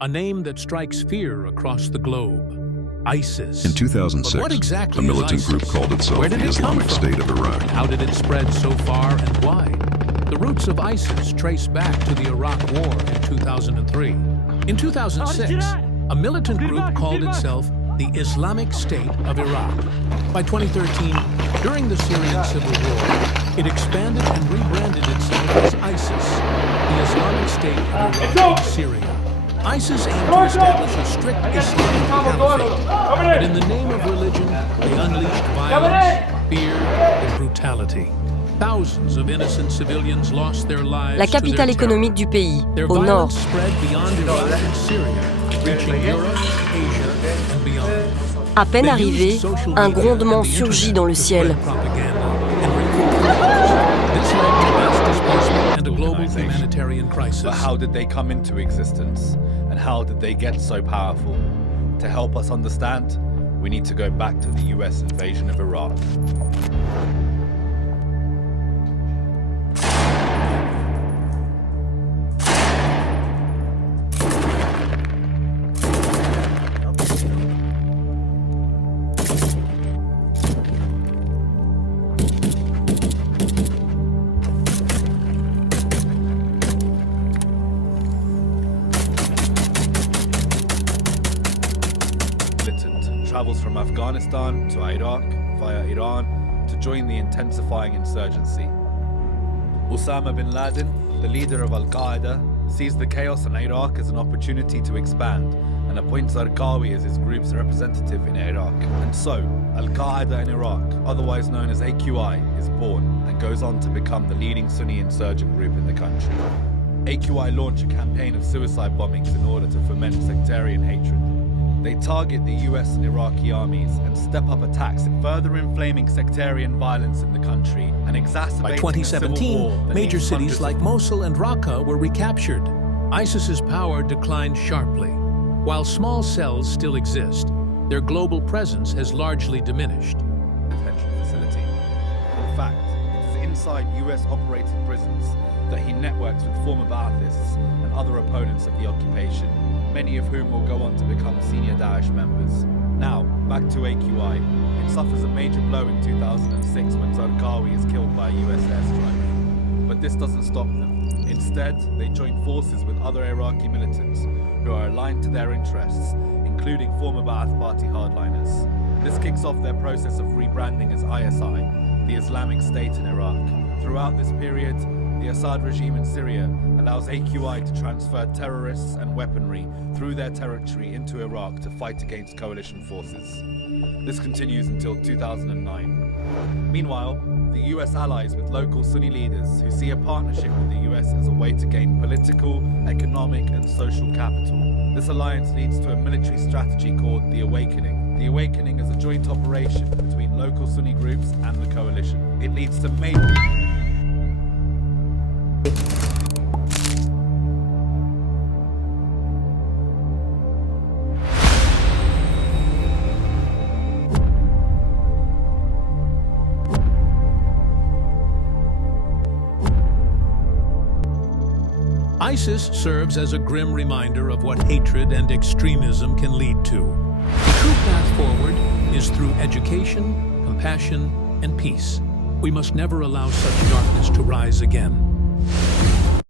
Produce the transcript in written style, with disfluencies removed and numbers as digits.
a name that strikes fear across the globe. ISIS. In 2006, But what exactly a militant is group ISIS? called itself Where did the it come Islamic from? State of Iraq. How did it spread so far and why? The roots of ISIS trace back to the Iraq War in 2003. In 2006, a militant group called itself the Islamic State of Iraq. By 2013, during the Syrian civil war, it expanded and rebranded itself as ISIS, the Islamic State of Iraq and Syria. ISIS aimed to establish a strict Islamic caliphate, but in the name of religion, they unleashed violence, fear, and brutality. Thousands of innocent civilians lost their lives. La capitale to their terror. économique du pays, Their au nord. violence spread beyond Iraq and Syria, reaching Europe, Asia, and beyond. À peine arrivé, un grondement surgit dans le ciel. But how did they come into existence? And how did they get so powerful? To help us understand, we need to go back to the US invasion of Iraq. Travels from Afghanistan to Iraq via Iran to join the intensifying insurgency. Osama bin Laden, the leader of Al-Qaeda, sees the chaos in Iraq as an opportunity to expand and appoints Zarqawi as his group's representative in Iraq. And so, Al-Qaeda in Iraq, otherwise known as AQI, is born and goes on to become the leading Sunni insurgent group in the country. AQI launch a campaign of suicide bombings in order to foment sectarian hatred. They target the US and Iraqi armies and step up attacks, further inflaming sectarian violence in the country and exacerbating By a civil 2017, war that major leaves cities hundreds like of Mosul and Raqqa were recaptured. ISIS's power declined sharply. While small cells still exist, their global presence has largely diminished. detention facility. In fact, it is inside US-operated prisons that he networks with former Ba'athists and other opponents of the occupation, many of whom will go on to become senior Daesh members. Now, back to AQI. It suffers a major blow in 2006 when Zarqawi is killed by a US airstrike. But this doesn't stop them. Instead, they join forces with other Iraqi militants who are aligned to their interests, including former Ba'ath Party hardliners. This kicks off their process of rebranding as ISI, the Islamic State in Iraq. Throughout this period, the Assad regime in Syria allows AQI to transfer terrorists and weaponry through their territory into Iraq to fight against coalition forces. This continues until 2009. Meanwhile, the US allies with local Sunni leaders who see a partnership with the US as a way to gain political, economic, and social capital. This alliance leads to a military strategy called the Awakening. The Awakening is a joint operation between local Sunni groups and the coalition. It leads to major ISIS serves as a grim reminder of what hatred and extremism can lead to. The true path forward is through education, compassion, and peace. We must never allow such darkness to rise again.